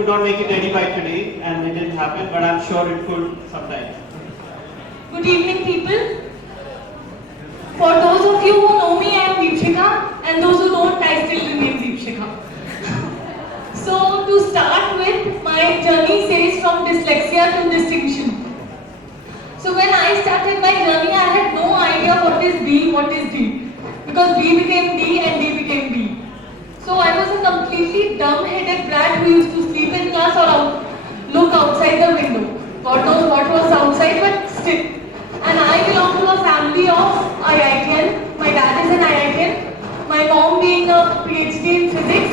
could not make it ready by today, and it didn't happen, but I'm sure it could sometime. Good evening, people. For those of you who know me, I am Deepshika, and those who don't, I still remain Deepshika. So, to start with, my journey says from dyslexia to distinction. So, when I started my journey, I had no idea what is B, what is D. Because B became D and D became B. So, I was a completely dumb-headed brat who used to sleep in class or look outside the window. God knows what was outside, but still. And I belong to a family of IITian. My dad is an IITian. My mom being a PhD in physics,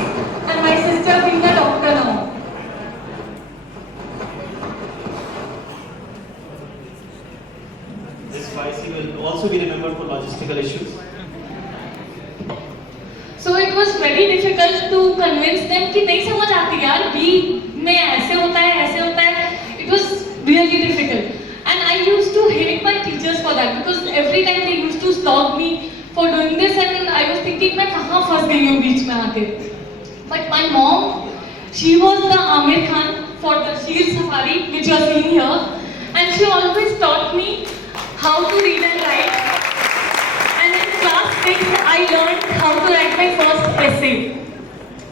and my sister being a doctor now. This YC will also be remembered for logistical issues. So it was very difficult to convince them कि नहीं समझ आती यार B में ऐसे होता है. It was really difficult. And I used to hate my teachers for that because every time they used to flog me for doing this, and I was thinking मैं कहाँ फंस गई हूँ बीच में आके. But my mom, she was the Amir Khan for the Shield Safari which you are seeing here, and she always taught me how to read and write. And in class 6, I learned how to write my first essay.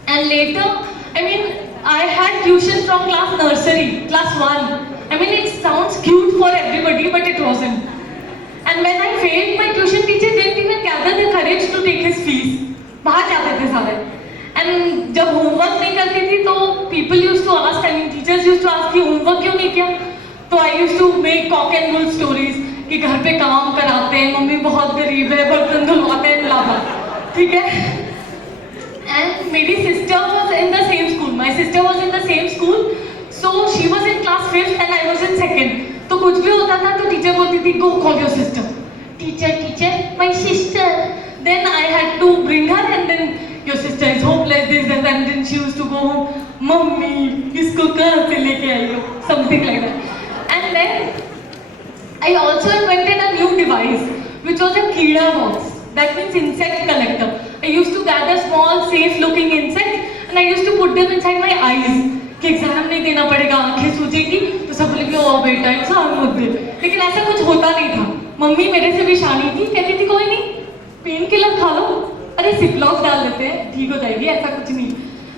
And later, I had tuition from class nursery, class 1. It sounds cute for everybody, but it wasn't. And when I failed, my tuition teacher didn't even gather the courage to take his fees. बाहर जाते थे सारे. And जब homework नहीं करती थी, तो people used to ask, teachers used to ask कि homework क्यों नहीं किया? तो I used to make cock and bull stories कि घर पे काम कराते हैं, मम्मी बहुत गरीब है, बर्तन धुलवाते हैं, लावा, ठीक है? And मेरी sister was in the same school. My sister was in the same school, so she was in class 5th and I was in 2nd. तो कुछ भी होता था तो teacher बोलती थी, go call your sister. Teacher, my sister. Then I had to bring her, and then your sister is hopeless, this and that. And then she used to go home, mummy इसको कहाँ से लेके आई हो, something like that. And then I also invented a new device, which was a Keeda box. That means insect collector. I used to gather small, safe-looking insects, and I used to put them inside my eyes. कि exam नहीं देना पड़ेगा, आंखें सूजेगी, तो सब बोलेंगे ओ बेटा exam मत दे. लेकिन ऐसा कुछ होता नहीं था. मम्मी मेरे से भी शानी थी, कहती थी कोई नहीं, पेन किलर खा लो, अरे सिप्लॉक डाल लेते हैं, ठीक हो जाएगी, ऐसा कुछ नहीं.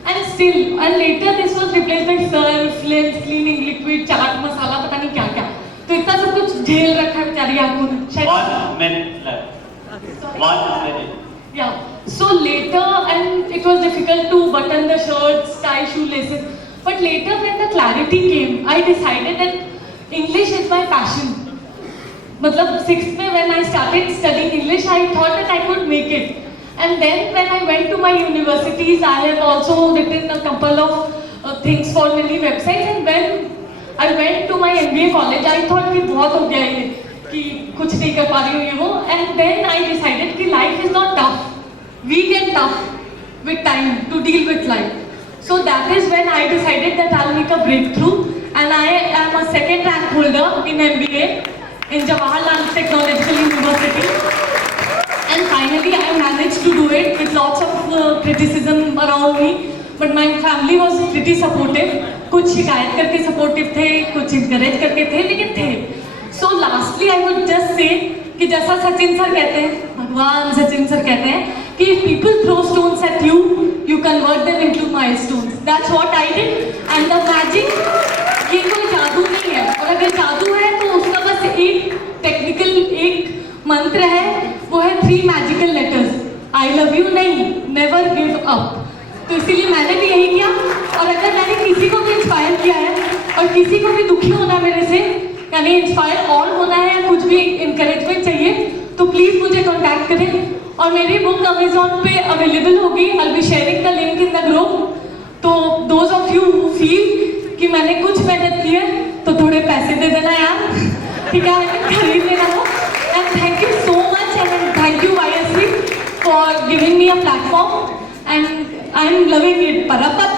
And later this was replaced by surf, lens, cleaning liquid, chaat masala, पता नहीं क्या क्या. तो इतना सब कुछ झेल रखा है बेचारी आंखों ने. 1 minute left. 1 minute. Yeah. So later, and it was difficult to button the shirts, tie shoelaces. But later, when the clarity came, I decided that English is my passion. मतलब 6th में when I started studying English, I thought that I could make it. And then when I went to my universities, I have also written a couple of things for many websites. And when I went to my MBA college, I thought कि बहुत हो गया ये, कि कुछ नहीं कर पा रही हूँ ये वो. And then I decided कि life is not tough. We get tough with time to deal with life. So that is when I decided that I'll make a breakthrough. And I am a 2nd rank holder in MBA in Jawaharlal Technological University. And finally I managed to do it with lots of criticism around me. But my family was pretty supportive. कुछ शिकायत करके supportive थे, कुछ encourage करके थे, लेकिन थे. So lastly I would just say कि जैसा सचिन सर कहते हैं, भगवान सचिन सर कहते हैं कि if people throw stones at you, you convert them into milestones. That's what I did. And the magic, ये कोई जादू नहीं है. और अगर जादू है तो उसका बस एक टेक्निकल एक मंत्र है, वो है 3 magical letters. I love you नहीं, never give up. तो इसीलिए मैंने भी यही किया. और अगर मैंने किसी को भी इंस्पायर किया है और किसी को भी दुखी होना मेरे से, यानी इंस्पायर और होना है या कुछ भी इंकरेजमेंट चाहिए, तो प्लीज़ मुझे कॉन्टैक्ट करें. और मेरी बुक अमेजोन पे अवेलेबल होगी. I'll be sharing the link in the group. तो those of you who feel कि मैंने कुछ मेहनत की है, तो थोड़े पैसे दे देना यार, ठीक है, खरीद लेना वो. And thank you so much, and thank you YSC for giving me a platform, and I'm loving it. Parapat.